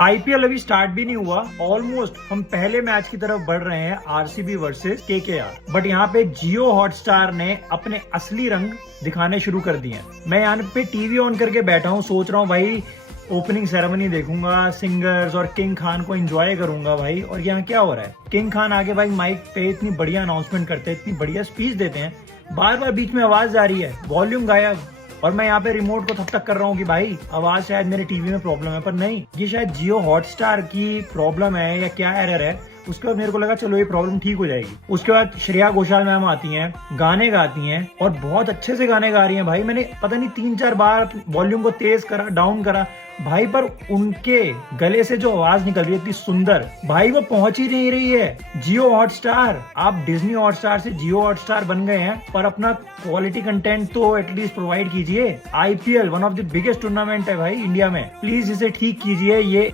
IPL अभी start भी नहीं हुआ, ऑलमोस्ट हम पहले मैच की तरफ बढ़ रहे हैं, आरसीबी वर्सेस केकेआर। बट यहाँ पे जियो हॉटस्टार ने अपने असली रंग दिखाने शुरू कर दिए हैं। मैं यहाँ पे टीवी ऑन करके बैठा हूँ, सोच रहा हूँ भाई ओपनिंग सेरेमनी देखूंगा, सिंगर्स और किंग खान को एंजॉय करूंगा भाई। और यहाँ क्या हो रहा है, किंग खान आगे भाई माइक पे इतनी बढ़िया अनाउंसमेंट करते हैं, इतनी बढ़िया स्पीच देते हैं, बार बार बीच में आवाज आ रही है, वॉल्यूम गायब। और मैं यहाँ पे रिमोट को थप तक कर रहा हूँ कि भाई आवाज शायद मेरे टीवी में प्रॉब्लम है, पर नहीं, ये शायद जियो हॉटस्टार की प्रॉब्लम है या क्या एरर है। उसके बाद मेरे को लगा चलो ये प्रॉब्लम ठीक हो जाएगी। उसके बाद श्रेया घोषाल मैम आती हैं, गाने गाती हैं और बहुत अच्छे से गाने गा रही हैं भाई। मैंने पता नहीं 3-4 बार वॉल्यूम को तेज करा, डाउन करा भाई, पर उनके गले से जो आवाज निकल रही है इतनी सुंदर भाई, वो पहुंच ही नहीं रही है जियो हॉटस्टार। आप डिज्नी हॉटस्टार से जियो हॉटस्टार बन गए हैं, पर अपना क्वालिटी कंटेंट तो एटलीस्ट प्रोवाइड कीजिए। IPL one of the biggest tournament है भाई इंडिया में, प्लीज इसे ठीक कीजिए। ये